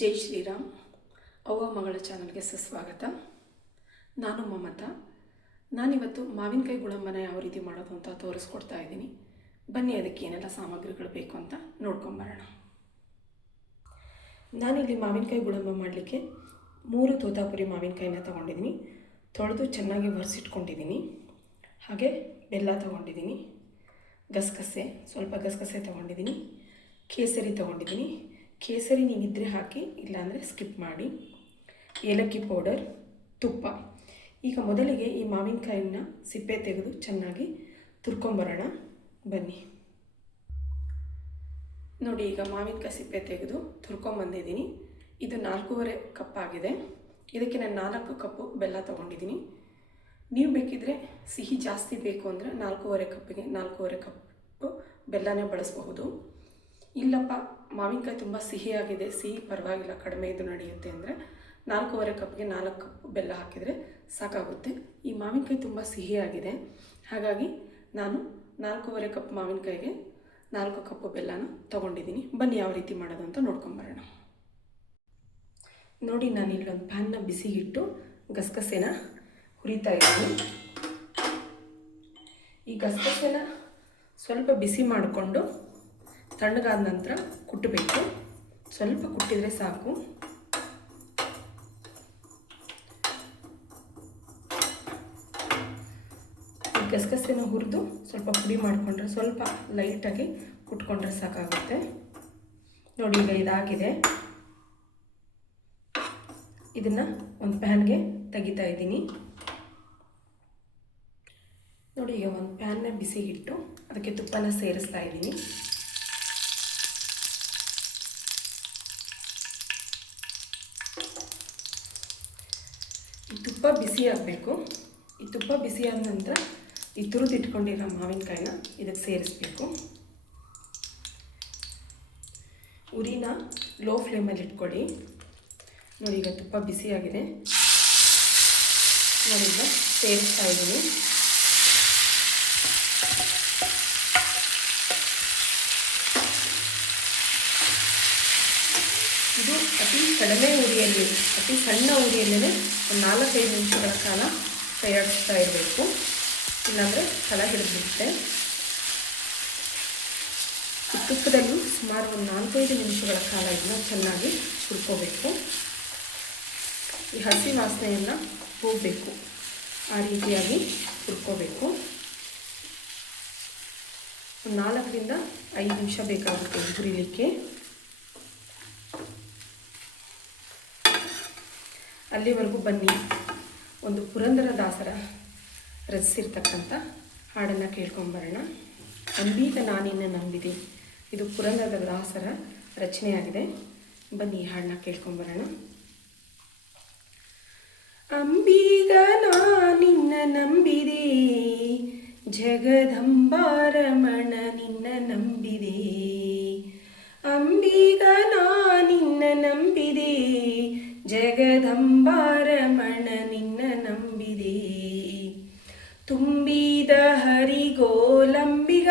ಜೈ ಶ್ರೀರಾಮ್. ಅವ್ವ ಮಗಳ ಚಾನಲ್ಗೆ ಸುಸ್ವಾಗತ. ನಾನು ಮಮತಾ. ನಾನಿವತ್ತು ಮಾವಿನಕಾಯಿ ಗುಳಂಬನ ಯಾವ ರೀತಿ ಮಾಡೋದು ಅಂತ ತೋರಿಸ್ಕೊಡ್ತಾ ಇದ್ದೀನಿ. ಬನ್ನಿ, ಅದಕ್ಕೆ ಏನೆಲ್ಲ ಸಾಮಗ್ರಿಗಳು ಬೇಕು ಅಂತ ನೋಡ್ಕೊಂಬರೋಣ. ನಾನಿಲ್ಲಿ ಮಾವಿನಕಾಯಿ ಗುಳಂಬ ಮಾಡಲಿಕ್ಕೆ 3 ತೋತಾಪುರಿ ಮಾವಿನಕಾಯಿನ ತೊಗೊಂಡಿದ್ದೀನಿ. ತೊಳೆದು ಚೆನ್ನಾಗಿ ಒರೆಸಿಟ್ಕೊಂಡಿದ್ದೀನಿ. ಹಾಗೆ ಬೆಲ್ಲ ತೊಗೊಂಡಿದ್ದೀನಿ, ಗಸಗಸೆ, ಸ್ವಲ್ಪ ಗಸಗಸೆ ತೊಗೊಂಡಿದ್ದೀನಿ, ಕೇಸರಿ ತೊಗೊಂಡಿದ್ದೀನಿ. ಕೇಸರಿ ನೀವಿದ್ದರೆ ಹಾಕಿ, ಇಲ್ಲಾಂದರೆ ಸ್ಕಿಪ್ ಮಾಡಿ. ಏಲಕ್ಕಿ ಪೌಡರ್, ತುಪ್ಪ. ಈಗ ಮೊದಲಿಗೆ ಈ ಮಾವಿನಕಾಯಿನ ಸಿಪ್ಪೆ ತೆಗೆದು ಚೆನ್ನಾಗಿ ತುರ್ಕೊಂಬರೋಣ. ಬನ್ನಿ ನೋಡಿ, ಈಗ ಮಾವಿನಕಾಯಿ ಸಿಪ್ಪೆ ತೆಗೆದು ತುರ್ಕೊಂಬಂದಿದ್ದೀನಿ. ಇದು 4.5 ಕಪ್ ಆಗಿದೆ. ಇದಕ್ಕೆ ನಾನು 4 ಕಪ್ಪು ಬೆಲ್ಲ ತೊಗೊಂಡಿದ್ದೀನಿ. ನೀವು ಬೇಕಿದ್ದರೆ ಸಿಹಿ ಜಾಸ್ತಿ ಬೇಕು ಅಂದರೆ 4.5 ಕಪ್ಪಿಗೆ 4.5 ಕಪ್ಪು ಬೆಲ್ಲನೇ ಬಳಸಬಹುದು. ಇಲ್ಲಪ್ಪ, ಮಾವಿನಕಾಯಿ ತುಂಬ ಸಿಹಿಯಾಗಿದೆ, ಸಿಹಿ ಪರವಾಗಿಲ್ಲ, ಕಡಿಮೆ ಇದು ನಡೆಯುತ್ತೆ ಅಂದರೆ 4.5 ಕಪ್ಗೆ 4 ಕಪ್ ಬೆಲ್ಲ ಹಾಕಿದರೆ ಸಾಕಾಗುತ್ತೆ. ಈ ಮಾವಿನಕಾಯಿ ತುಂಬ ಸಿಹಿಯಾಗಿದೆ, ಹಾಗಾಗಿ ನಾನು 4.5 ಕಪ್ ಮಾವಿನಕಾಯಿಗೆ 4 ಕಪ್ಪು ಬೆಲ್ಲನ ತೊಗೊಂಡಿದ್ದೀನಿ. ಬನ್ನಿ ಯಾವ ರೀತಿ ಮಾಡೋದು ಅಂತ ನೋಡ್ಕೊಂಬರೋಣ. ನೋಡಿ, ನಾನು ಇಲ್ಲೊಂದು ಪ್ಯಾನ್ನ ಬಿಸಿಗಿಟ್ಟು ಗಸಗಸೆನ ಹುರಿತಾ ಇದ್ದೀನಿ. ಈ ಗಸಗಸೆನ ಸ್ವಲ್ಪ ಬಿಸಿ ಮಾಡಿಕೊಂಡು ತಣ್ಣಗಾದ ನಂತರ ಕುಟ್ಟಬೇಕು. ಸ್ವಲ್ಪ ಕುಟ್ಟಿದರೆ ಸಾಕು. ಈ ಗಸಗಸೆನ ಹುರಿದು ಸ್ವಲ್ಪ ಪುಡಿ ಮಾಡಿಕೊಂಡ್ರೆ, ಸ್ವಲ್ಪ ಲೈಟಾಗಿ ಕುಟ್ಕೊಂಡ್ರೆ ಸಾಕಾಗುತ್ತೆ. ನೋಡಿ, ಈಗ ಇದಾಗಿದೆ. ಇದನ್ನು ಒಂದು ಪ್ಯಾನ್ಗೆ ತೆಗಿತಾ ಇದ್ದೀನಿ. ನೋಡಿ, ಈಗ ಒಂದು ಪ್ಯಾನ್ನ ಬಿಸಿಗಿಟ್ಟು ಅದಕ್ಕೆ ತುಪ್ಪನ ಸೇರಿಸ್ತಾ ಇದ್ದೀನಿ. ಈ ತುಪ್ಪ ಬಿಸಿ ಆಗಬೇಕು. ಈ ತುಪ್ಪ ಬಿಸಿ ಆದ ನಂತರ ಈ ತುರಿದಿಟ್ಕೊಂಡಿರೋ ಮಾವಿನಕಾಯಿನ ಇದಕ್ಕೆ ಸೇರಿಸ್ಬೇಕು. ಉರಿನ ಲೋ ಫ್ಲೇಮಲ್ಲಿ ಇಟ್ಕೊಳ್ಳಿ. ನೋಡಿ, ಈಗ ತುಪ್ಪ ಬಿಸಿಯಾಗಿದೆ. ನೋಡಿ, ಈಗ ಸೇರಿಸ್ತಾ ಇದ್ದೀನಿ. ಇದು ಅತಿ ಕಡಿಮೆ ಉರಿಯಲ್ಲಿ, ಅತಿ ಸಣ್ಣ ಉರಿಯಲ್ಲೇ ಒಂದು 4-5 ನಿಮಿಷಗಳ ಕಾಲ ತಯಾರಿಸ್ತಾ ಇರಬೇಕು, ಇಲ್ಲಾಂದರೆ ತಳ ಹಿಡಿದ್ಬಿಡುತ್ತೆ. ಈ ತುಪ್ಪದಲ್ಲಿ ಸುಮಾರು ಒಂದು 4-5 ನಿಮಿಷಗಳ ಕಾಲ ಇದನ್ನು ಚೆನ್ನಾಗಿ ಹುರ್ಕೋಬೇಕು. ಈ ಹಸಿ ವಾಸನೆಯನ್ನು ಹೋಗಬೇಕು, ಆ ರೀತಿಯಾಗಿ ಹುರ್ಕೋಬೇಕು. ಒಂದು 4ರಿಂದ 5 ನಿಮಿಷ ಬೇಕಾಗುತ್ತೆ ಹುರಿಲಿಕ್ಕೆ. ಅಲ್ಲಿವರೆಗೂ ಬನ್ನಿ, ಒಂದು ಪುರಂದರದಾಸರ ರಚಿಸಿರ್ತಕ್ಕಂಥ ಹಾಡನ್ನು ಕೇಳ್ಕೊಂಬರೋಣ. ಅಂಬೀಗ ನಾನಿನ್ನ ನಂಬಿದೆ. ಇದು ಪುರಂದರದಾಸರ ರಚನೆಯಾಗಿದೆ. ಬನ್ನಿ ಈ ಹಾಡನ್ನ ಕೇಳ್ಕೊಂಬರೋಣ. ಅಂಬೀಗ ನಾನಿನ್ನ ನಂಬಿದೆ, ಜಗದಂಬಾರಮಣ ನಿನ್ನ ನಂಬಿದೆ. ಅಂಬೀಗ ನಾನಿನ್ನ ನಂಬಿದೆ, ಜಗದಂಬಾರಮಣ ನಿನ್ನ ನಂಬಿದೆ. ತುಂಬಿದ ಹರಿಗೋಲಂಬಿಗ,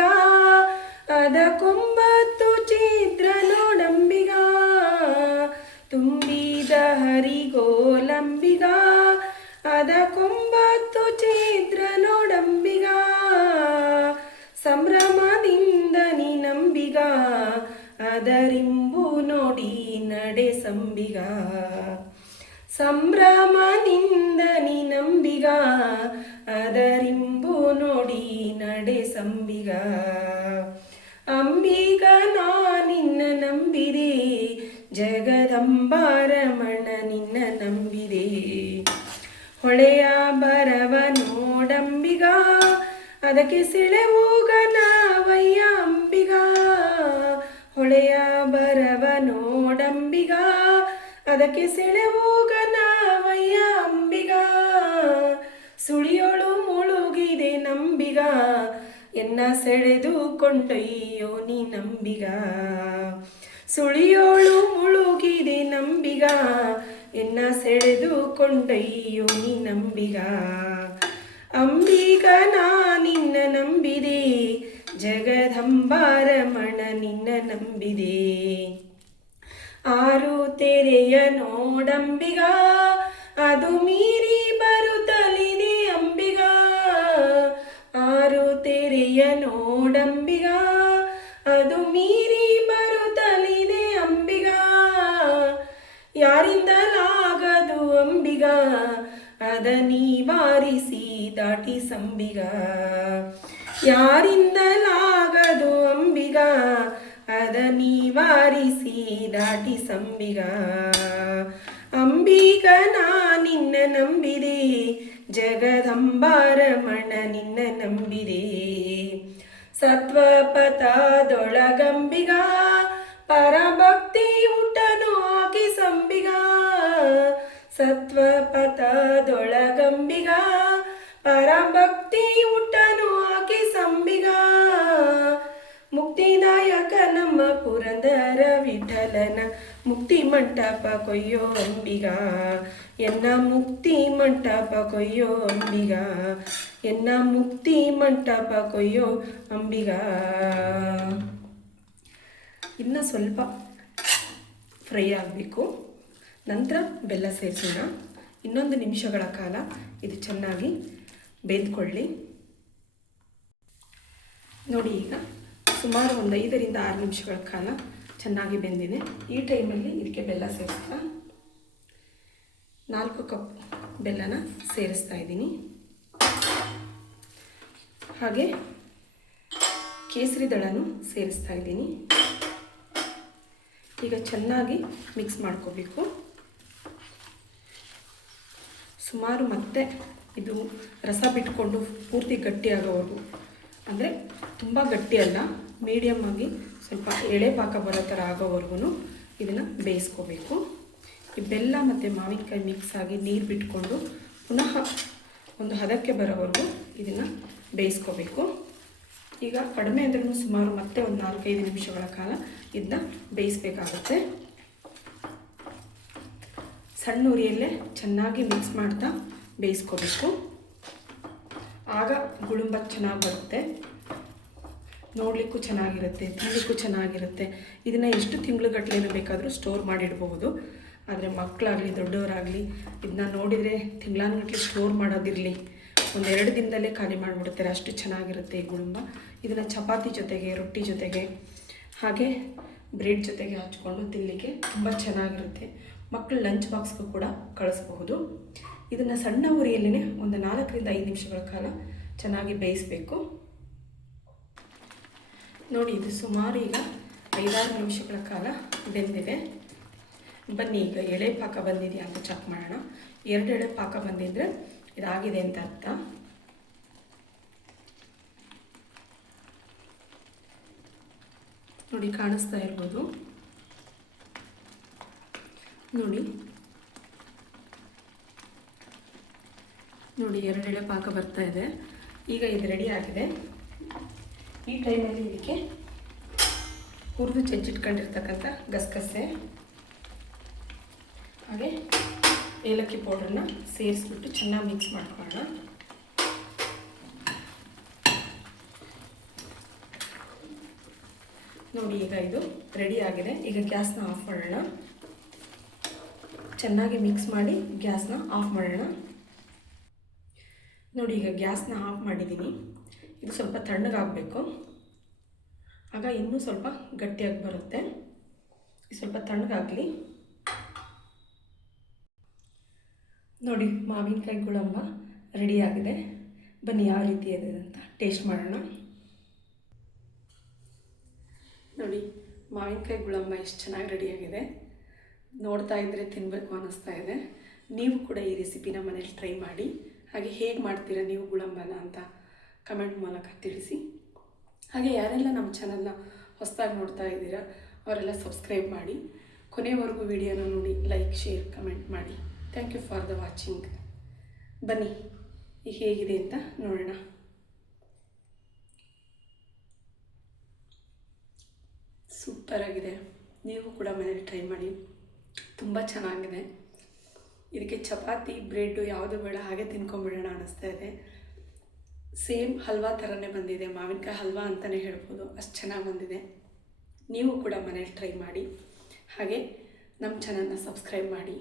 ಅದಕ್ಕೊಂಬತ್ತು ಛಿದ್ರ ನೋಡಂಬಿಗ. ತುಂಬಿದ ಹರಿಗೋಲಂಬಿಗ, ಅದಕ್ಕೊಂಬತ್ತು ಛಿದ್ರ ನೋಡಂಬಿಗ. ಸಂಭ್ರಮದಿಂದ ನೀ ನಂಬಿಗ, ಅದರಿಂಬು ನೋಡಿ ನಡೆ ಸಂಬಿಗ. ಸಂಭ್ರಮದಿಂದ ನೀ ನಂಬಿಗ, ಅದರಿಂಬು ನೋಡಿ ನಡೆ ಸಂಬಿಗ. ಅಂಬಿಗ ನಾನಿನ್ನ ನಂಬಿದೆ, ಜಗದಂಬಾರಮಣ ನಿನ್ನ ನಂಬಿದೆ. ಹೊಳೆಯ ಬರವ ನೋಡಂಬಿಗ, ಅದಕ್ಕೆ ಸೆಳೆವೂಗ ನಾವಯ್ಯ ಅಂಬಿಗ. ಹೊಳೆಯ ಬರವ ನೋಡಂಬಿಗ, ಅದಕ್ಕೆ ಸೆಳೆವೂಗ ನಾವಯ್ಯ ಅಂಬಿಗ. ಸುಳಿಯೋಳು ಮುಳುಗಿದೆ ನಂಬಿಗ, ಎನ್ನ ಸೆಳೆದು ಕೊಂಡೊಯ್ಯೋ ನೀ ನಂಬಿಗ. ಸುಳಿಯೋಳು ಮುಳುಗಿದೆ ನಂಬಿಗ, ಎನ್ನ ಸೆಳೆದು ಕೊಂಡೊಯ್ಯೋ ನೀ ನಂಬಿಗ. ಅಂಬಿಗ ನಾನಿನ್ನ ನಂಬಿದೆ, ಜಗದಂಬಾರಮಣ ನಿನ್ನ ನಂಬಿದೆ. ಆರು ತೆರೆಯ ನೋಡಂಬಿಗ, ಅದು ಮೀರಿ ಬರುತ್ತಲಿದೆ ಅಂಬಿಗ. ಆರು ತೆರೆಯ ನೋಡಂಬಿಗ, ಅದು ಮೀರಿ ಬರುತ್ತಲಿದೆ ಅಂಬಿಗ. ಯಾರಿಂದಲಾಗದು ಅಂಬಿಗ, ಅದ ನಿವಾರಿಸಿ ದಾಟಿ ಸಂಬಿಗ. ಯಾರಿಂದಲಾಗದು ಅಂಬಿಗ, ಅದ ನಿವಾರಿಸಿ ದಾಟಿ ಸಂಬಿಗ. ಅಂಬಿಗ ನಾ ನಿನ್ನ ನಂಬಿದೆ, ಜಗದಂಬಾರಮಣ ನಿನ್ನ ನಂಬಿದೆ. ಸತ್ವಪಥದೊಳಗಂಬಿಗ, ಪರಭಕ್ತಿ ಊಟನು ಹಾಕಿ ಸಂಬಿಗ. ಸತ್ವಪಥದೊಳಗಂಬಿಗ, ಪರಭಕ್ತಿ ಊಟನು ಹಾಕಿ ಸಂಬಿಗ. ಮುಕ್ತಿದಾಯಕ ನಮ್ಮ ಪುರಂದರ ವಿಠಲನ ಮುಕ್ತಿ ಮಂಟಪ ಕೊಯ್ಯೋ ಅಂಬಿಗ. ಎನ್ನ ಮುಕ್ತಿ ಮಂಟಪ ಕೊಯ್ಯೋ ಅಂಬಿಗ, ಎನ್ನ ಮುಕ್ತಿ ಮಂಟಪ ಕೊಯ್ಯೋ ಅಂಬಿಗ. ಇನ್ನು ಸ್ವಲ್ಪ ಫ್ರೈ ಆಗಬೇಕು. ನಂತರ ಬೆಲ್ಲ ಸೇರಿಸೋಣ. ಇನ್ನೊಂದು ನಿಮಿಷಗಳ ಕಾಲ ಇದು ಚೆನ್ನಾಗಿ ಬೇಯ್ದುಕೊಳ್ಳಿ. ನೋಡಿ, ಈಗ ಸುಮಾರು ಒಂದು 5 ರಿಂದ 6 ನಿಮಿಷಗಳ ಕಾಲ ಚೆನ್ನಾಗಿ ಬೆಂದಿದೆ. ಈ ಟೈಮಲ್ಲಿ ಇದಕ್ಕೆ ಬೆಲ್ಲ ಸೇರಿಸ್ತಾ 4 ಕಪ್ ಬೆಲ್ಲನ ಸೇರಿಸ್ತಾ ಇದ್ದೀನಿ. ಹಾಗೆ ಕೇಸರಿ ದಳನೂ ಸೇರಿಸ್ತಾ ಇದ್ದೀನಿ. ಈಗ ಚೆನ್ನಾಗಿ ಮಿಕ್ಸ್ ಮಾಡ್ಕೋಬೇಕು. ಸುಮಾರು ಮತ್ತೆ ಇದು ರಸ ಬಿಟ್ಕೊಂಡು ಪೂರ್ತಿ ಗಟ್ಟಿಯಾಗೋವರೆಗೂ, ಅಂದರೆ ತುಂಬ ಗಟ್ಟಿ ಅಲ್ಲ, ಮೀಡಿಯಮ್ ಆಗಿ ಸ್ವಲ್ಪ ಎಳೆ ಪಾಕ ಬರೋ ಥರ ಆಗೋವರೆಗೂ ಇದನ್ನು ಬೇಯಿಸ್ಕೋಬೇಕು. ಈ ಬೆಲ್ಲ ಮತ್ತು ಮಾವಿನಕಾಯಿ ಮಿಕ್ಸ್ ಆಗಿ ನೀರು ಬಿಟ್ಕೊಂಡು ಪುನಃ ಒಂದು ಹದಕ್ಕೆ ಬರೋವರೆಗೂ ಇದನ್ನು ಬೇಯಿಸ್ಕೋಬೇಕು. ಈಗ ಕಡಿಮೆ ಅಂದ್ರೂ ಸುಮಾರು ಮತ್ತೆ ಒಂದು 4-5 ನಿಮಿಷಗಳ ಕಾಲ ಇದನ್ನ ಬೇಯಿಸಬೇಕಾಗುತ್ತೆ. ಸಣ್ಣ ಉರಿಯಲ್ಲೇ ಚೆನ್ನಾಗಿ ಮಿಕ್ಸ್ ಮಾಡ್ತಾ ಬೇಯಿಸ್ಕೋಬೇಕು. ಆಗ ಗುಳುಂಬ ಚೆನ್ನಾಗಿ ಬರುತ್ತೆ, ನೋಡಲಿಕ್ಕೂ ಚೆನ್ನಾಗಿರುತ್ತೆ, ತಿನ್ನಲಿಕ್ಕೂ ಚೆನ್ನಾಗಿರುತ್ತೆ. ಇದನ್ನು ಎಷ್ಟು ತಿಂಗಳುಗಟ್ಟಲೆನೂ ಬೇಕಾದರೂ ಸ್ಟೋರ್ ಮಾಡಿಡ್ಬೋದು. ಆದರೆ ಮಕ್ಕಳಾಗಲಿ ದೊಡ್ಡವರಾಗಲಿ ಇದನ್ನ ನೋಡಿದರೆ ತಿಂಗಳಾನುಗಟ್ಟಲೆ ಸ್ಟೋರ್ ಮಾಡೋದಿರಲಿ, 1-2 ದಿನದಲ್ಲೇ ಖಾಲಿ ಮಾಡಿಬಿಡ್ತಾರೆ, ಅಷ್ಟು ಚೆನ್ನಾಗಿರುತ್ತೆ ಈ ಗುಳುಂಬ. ಇದನ್ನು ಚಪಾತಿ ಜೊತೆಗೆ, ರೊಟ್ಟಿ ಜೊತೆಗೆ, ಹಾಗೆ ಬ್ರೆಡ್ ಜೊತೆಗೆ ಹಚ್ಕೊಂಡು ತಿನ್ನಲಿಕ್ಕೆ ತುಂಬ ಚೆನ್ನಾಗಿರುತ್ತೆ. ಮಕ್ಕಳು ಲಂಚ್ ಬಾಕ್ಸ್ಗೂ ಕೂಡ ಕಳಿಸ್ಬಹುದು. ಇದನ್ನು ಸಣ್ಣ ಉರಿಯಲ್ಲೇ ಒಂದು 4 ರಿಂದ 5 ನಿಮಿಷಗಳ ಕಾಲ ಚೆನ್ನಾಗಿ ಬೇಯಿಸಬೇಕು. ನೋಡಿ, ಇದು ಸುಮಾರು ಈಗ 5-6 ನಿಮಿಷಗಳ ಕಾಲ ಬೆಂದಿದೆ. ಬನ್ನಿ ಈಗ ಎಳೆ ಪಾಕ ಬಂದಿದೆಯಾ ಅಂತ ಚೆಕ್ ಮಾಡೋಣ. 2 ಎಳೆ ಪಾಕ ಬಂದಿದ್ದರೆ ಇದಾಗಿದೆ ಅಂತ ಅರ್ಥ. ನೋಡಿ, ಕಾಣಿಸ್ತಾ ಇರ್ಬೋದು. ನೋಡಿ 2 ಎಳೆ ಪಾಕ ಬರ್ತಾ ಇದೆ. ಈಗ ಇದು ರೆಡಿ ಆಗಿದೆ. ಈ ಟೈಮಲ್ಲಿ ಇದಕ್ಕೆ ಹುರಿದು ಜಜ್ಜಿಟ್ಕೊಂಡಿರ್ತಕ್ಕಂಥ ಗಸಗಸೆ ಹಾಗೆ ಏಲಕ್ಕಿ ಪೌಡ್ರನ್ನ ಸೇರಿಸ್ಬಿಟ್ಟು ಚೆನ್ನಾಗಿ ಮಿಕ್ಸ್ ಮಾಡ್ಕೊಳ್ಳೋಣ. ನೋಡಿ, ಈಗ ಇದು ರೆಡಿ ಆಗಿದೆ. ಈಗ ಗ್ಯಾಸ್ನ ಆಫ್ ಮಾಡೋಣ. ಚೆನ್ನಾಗಿ ಮಿಕ್ಸ್ ಮಾಡಿ ಗ್ಯಾಸ್ನ ಆಫ್ ಮಾಡೋಣ. ನೋಡಿ, ಈಗ ಗ್ಯಾಸ್ನ ಆಫ್ ಮಾಡಿದ್ದೀನಿ. ಇದು ಸ್ವಲ್ಪ ತಣ್ಣಗಾಗಬೇಕು, ಆಗ ಇನ್ನೂ ಸ್ವಲ್ಪ ಗಟ್ಟಿಯಾಗಿ ಬರುತ್ತೆ. ಸ್ವಲ್ಪ ತಣ್ಣಗಾಗಲಿ. ನೋಡಿ, ಮಾವಿನಕಾಯಿ ಗುಳಂಬ ರೆಡಿಯಾಗಿದೆ. ಬನ್ನಿ ಯಾವ ರೀತಿ ಇದೆ ಅಂತ ಟೇಸ್ಟ್ ಮಾಡೋಣ. ನೋಡಿ, ಮಾವಿನಕಾಯಿ ಗುಳಂಬ ಎಷ್ಟು ಚೆನ್ನಾಗಿ ರೆಡಿಯಾಗಿದೆ. ನೋಡ್ತಾ ಇದ್ದರೆ ತಿನ್ನಬೇಕು ಅನ್ನಿಸ್ತಾ ಇದೆ. ನೀವು ಕೂಡ ಈ ರೆಸಿಪಿನ ಮನೇಲಿ ಟ್ರೈ ಮಾಡಿ. ಹಾಗೆ ಹೇಗೆ ಮಾಡ್ತೀರಾ ನೀವು ಗುಳಂಬನ ಅಂತ ಕಮೆಂಟ್ ಮೂಲಕ ತಿಳಿಸಿ. ಹಾಗೆ ಯಾರೆಲ್ಲ ನಮ್ಮ ಚಾನಲ್ನ ಹೊಸದಾಗಿ ನೋಡ್ತಾ ಇದ್ದೀರಾ ಅವರೆಲ್ಲ ಸಬ್ಸ್ಕ್ರೈಬ್ ಮಾಡಿ. ಕೊನೆವರೆಗೂ ವಿಡಿಯೋನ ನೋಡಿ, ಲೈಕ್, ಶೇರ್, ಕಮೆಂಟ್ ಮಾಡಿ. Thank you for the watching. ಬನ್ನಿ ಈಗ ಹೇಗಿದೆ ಅಂತ ನೋಡೋಣ. ಸೂಪರಾಗಿದೆ. ನೀವು ಕೂಡ ಮನೇಲಿ ಟ್ರೈ ಮಾಡಿ, ತುಂಬ ಚೆನ್ನಾಗಿದೆ. ಇದಕ್ಕೆ ಚಪಾತಿ, ಬ್ರೆಡ್ಡು ಯಾವುದು ಬೇಡ, ಹಾಗೆ ತಿನ್ಕೊಂಬಿಡೋಣ ಅನ್ನಿಸ್ತಾ ಇದೆ. ಸೇಮ್ ಹಲ್ವಾ ಥರನೇ ಬಂದಿದೆ, ಮಾವಿನಕಾಯಿ ಹಲ್ವಾ ಅಂತಲೇ ಹೇಳ್ಬೋದು, ಅಷ್ಟು ಚೆನ್ನಾಗಿ ಬಂದಿದೆ. ನೀವು ಕೂಡ ಮನೇಲಿ ಟ್ರೈ ಮಾಡಿ. ಹಾಗೆ ನಮ್ಮ ಚಾನಲ್ನ ಸಬ್ಸ್ಕ್ರೈಬ್ ಮಾಡಿ,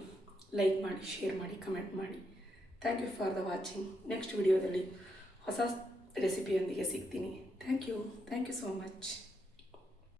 ಲೈಕ್ ಮಾಡಿ, ಶೇರ್ ಮಾಡಿ, ಕಮೆಂಟ್ ಮಾಡಿ. Thank you for the watching. Next ವಿಡಿಯೋದಲ್ಲಿ ಹೊಸ ರೆಸಿಪಿಯೊಂದಿಗೆ ಸಿಗ್ತೀನಿ. Thank you so much.